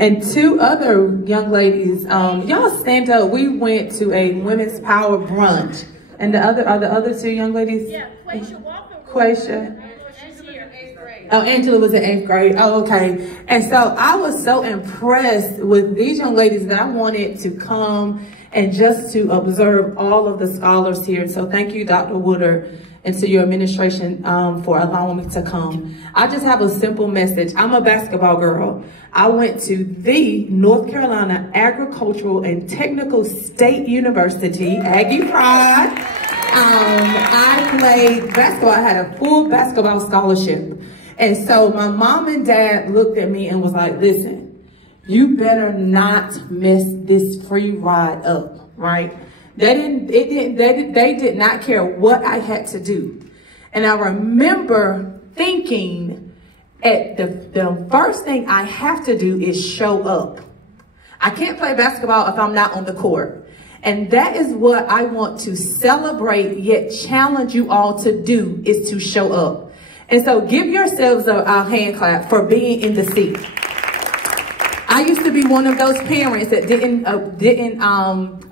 And two other young ladies, y'all stand up. We went to a women's power brunch. And are the other two young ladies? Yeah, Quaisha Walker. Quaisha. She's here, 8th grade. Oh, Angela was in 8th grade. Oh, okay. And so I was so impressed with these young ladies that I wanted to come and just to observe all of the scholars here. So thank you, Dr. Woodard, and to your administration for allowing me to come. I just have a simple message. I'm a basketball girl. I went to the North Carolina Agricultural and Technical State University, Aggie Pride. I played basketball. I had a full basketball scholarship. And so my mom and dad looked at me and was like, listen, you better not mess this free ride up, right? They did not care what I had to do. And I remember thinking, the first thing I have to do is show up. I can't play basketball if I'm not on the court. And that is what I want to celebrate, yet challenge you all to do, is to show up. And so give yourselves a hand clap for being in the seat. I used to be one of those parents that didn't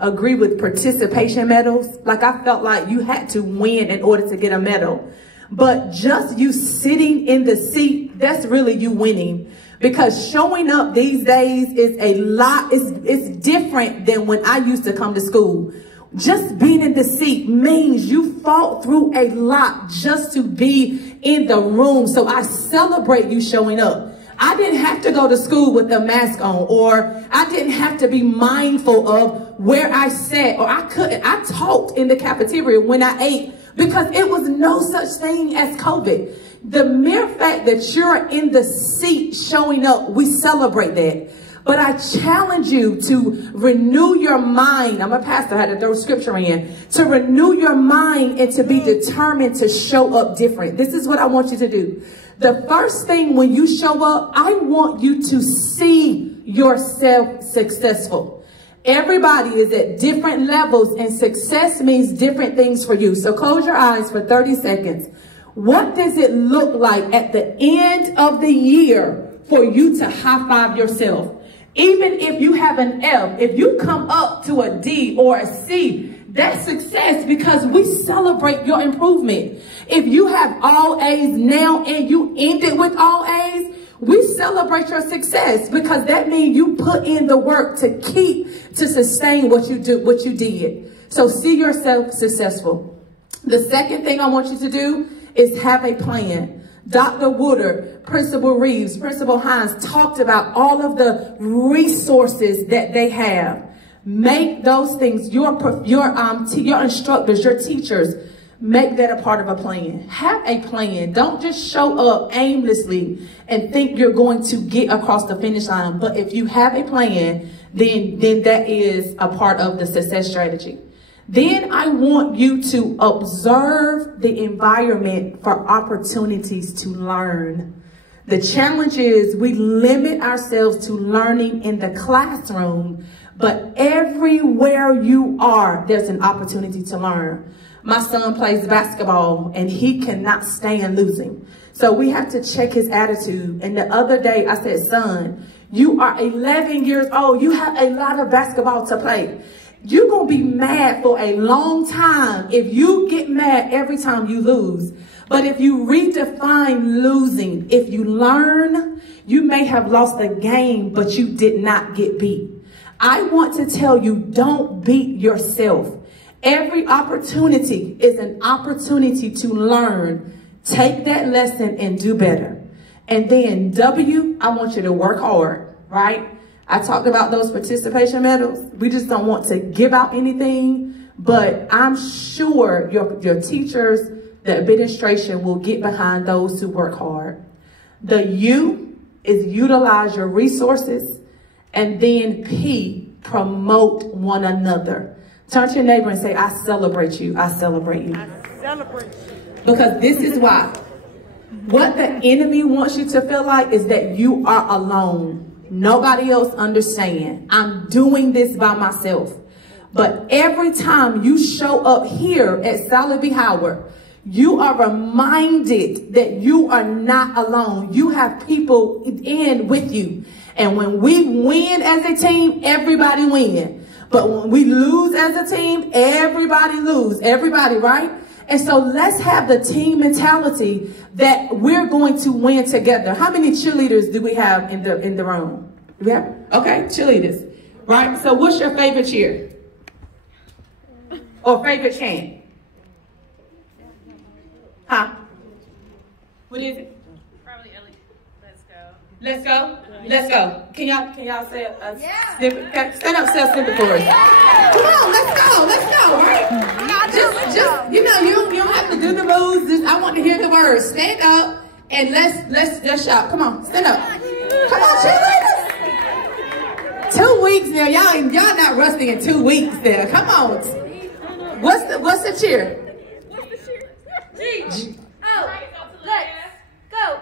agree with participation medals. Like, I felt like you had to win in order to get a medal. But just you sitting in the seat, that's really you winning. Because showing up these days is it's different than when I used to come to school. Just being in the seat means you fought through a lot just to be in the room. So I celebrate you showing up. I didn't have to go to school with a mask on, or I didn't have to be mindful of where I sat, or I talked in the cafeteria when I ate, because it was no such thing as COVID. The mere fact that you're in the seat showing up, we celebrate that. But I challenge you to renew your mind. I'm a pastor, I had to throw scripture in. To renew your mind and to be determined to show up different. This is what I want you to do. The first thing when you show up, I want you to see yourself successful. Everybody is at different levels, and success means different things for you. So close your eyes for 30 seconds. What does it look like at the end of the year for you to high five yourself? Even if you have an F, if you come up to a D or a C, that's success, because we celebrate your improvement. If you have all A's now and you ended with all A's, we celebrate your success, because that means you put in the work to sustain what you did. So see yourself successful. The second thing I want you to do is have a plan. Dr. Woodard, Principal Reeves, Principal Hines talked about all of the resources that they have. Make those things, your instructors, your teachers, make that a part of a plan. Have a plan. Don't just show up aimlessly and think you're going to get across the finish line. But if you have a plan, then that is a part of the success strategy. Then I want you to observe the environment for opportunities to learn. The challenge is we limit ourselves to learning in the classroom, but everywhere you are, there's an opportunity to learn. My son plays basketball and he cannot stand losing. So we have to check his attitude. And the other day I said, son, you are 11 years old. You have a lot of basketball to play. You're going to be mad for a long time if you get mad every time you lose. But if you redefine losing, if you learn, you may have lost a game, but you did not get beat. I want to tell you, don't beat yourself. Every opportunity is an opportunity to learn. Take that lesson and do better. And then W, I want you to work hard, right? I talked about those participation medals. We just don't want to give out anything, but I'm sure your teachers, the administration will get behind those who work hard. The U is utilize your resources. And then P, promote one another. Turn to your neighbor and say, I celebrate you. I celebrate you. I celebrate you. Because this is why. What the enemy wants you to feel like is that you are alone. Nobody else understands. I'm doing this by myself. But every time you show up here at Sally B. Howard, you are reminded that you are not alone. You have people in with you. And when we win as a team, everybody win. But when we lose as a team, everybody lose. Everybody, right? And so let's have the team mentality that we're going to win together. How many cheerleaders do we have in the room? Do we have? Okay, cheerleaders. Right? So what's your favorite cheer? Or favorite chant? Huh? What is it? Probably Ellie. Let's go. Let's go. Let's go. Can y'all say a snippet? Stand up, say a snippet for us. Come on, let's go. Let's go, right? Just you know, you don't have to do the moves. Just, I want to hear the words. Stand up and let's shout. Come on, stand up. Come on, cheerleaders. 2 weeks now. Y'all not rusty in 2 weeks there. Come on. What's the cheer? G. Oh, let's go.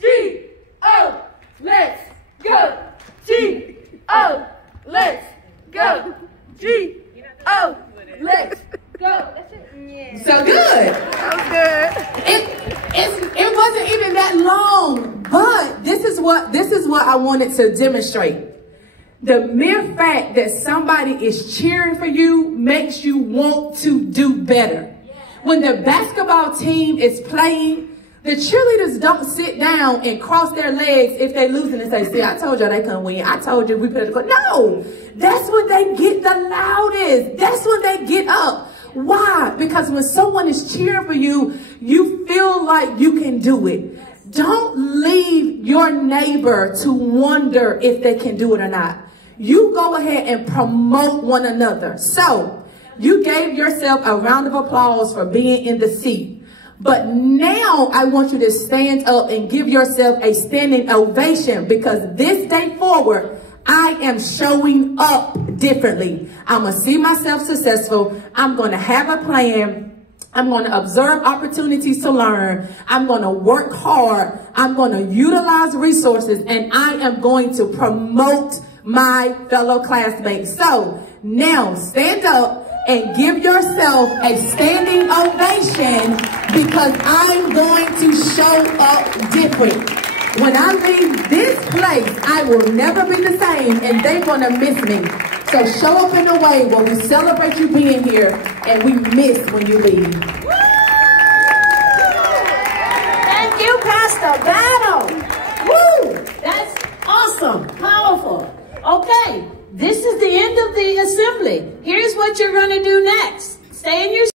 G-O, let's go. G-O, let's go. G-O, let's go. That's it. Yeah. So good. That was good. It wasn't even that long, but this is what I wanted to demonstrate. The mere fact that somebody is cheering for you makes you want to do better. When the basketball team is playing, the cheerleaders don't sit down and cross their legs if they're losing and say, see, I told you they couldn't win. I told you we put it. No, that's when they get the loudest. That's when they get up. Why? Because when someone is cheering for you, you feel like you can do it. Don't leave your neighbor to wonder if they can do it or not. You go ahead and promote one another. So you gave yourself a round of applause for being in the seat. But now I want you to stand up and give yourself a standing ovation, because this day forward, I am showing up differently. I'm going to see myself successful. I'm going to have a plan. I'm going to observe opportunities to learn. I'm going to work hard. I'm going to utilize resources, and I am going to promote my fellow classmates. So now stand up and give yourself a standing ovation, because I'm going to show up different. When I leave this place, I will never be the same, and they're going to miss me. So show up in a way where we celebrate you being here and we miss when you leave. Thank you, Pastor Battle. Woo! That's awesome. Powerful. Okay, this is the end of the assembly. Here's what you're going to do next. Stay in your